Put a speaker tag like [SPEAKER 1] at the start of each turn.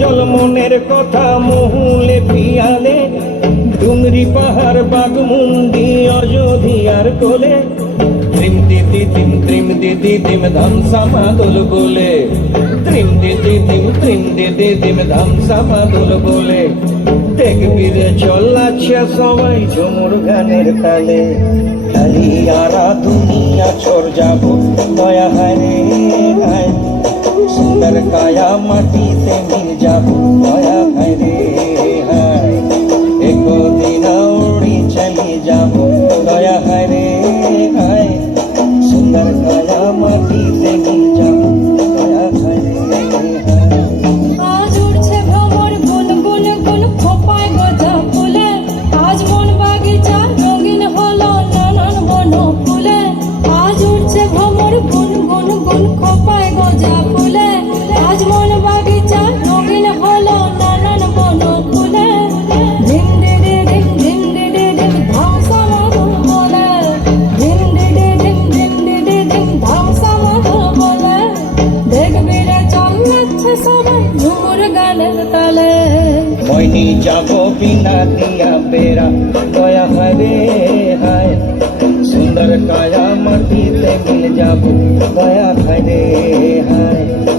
[SPEAKER 1] জল মনের কথা মহুলে পিয়ালে ডুংরি পাহাড় বাগমুন্ডি অযোধিয়ার কোলে। ত্রিম দিদি তিম ত্রিম দিদি, তিম ধাম সামাদুল গোলে ত্রিম দিদি তিম ত্রিম দিদি, তিম ধাম সামাদুল গোলে দেখবি রে চল্লাচ্ছে সবাই ঝুমুর গানের তালে। খালি আরা দুনিয়া ছড় যাব, দয়া রে হায়। সুন্দর কায়া মাটিতে মিল
[SPEAKER 2] তালে
[SPEAKER 1] মইনি যাব বিনা দিয়া বেড়া। দয়া হরে হায়। সুন্দর কায়া মাটিতে মিল যাব। দয়া হরে হায়।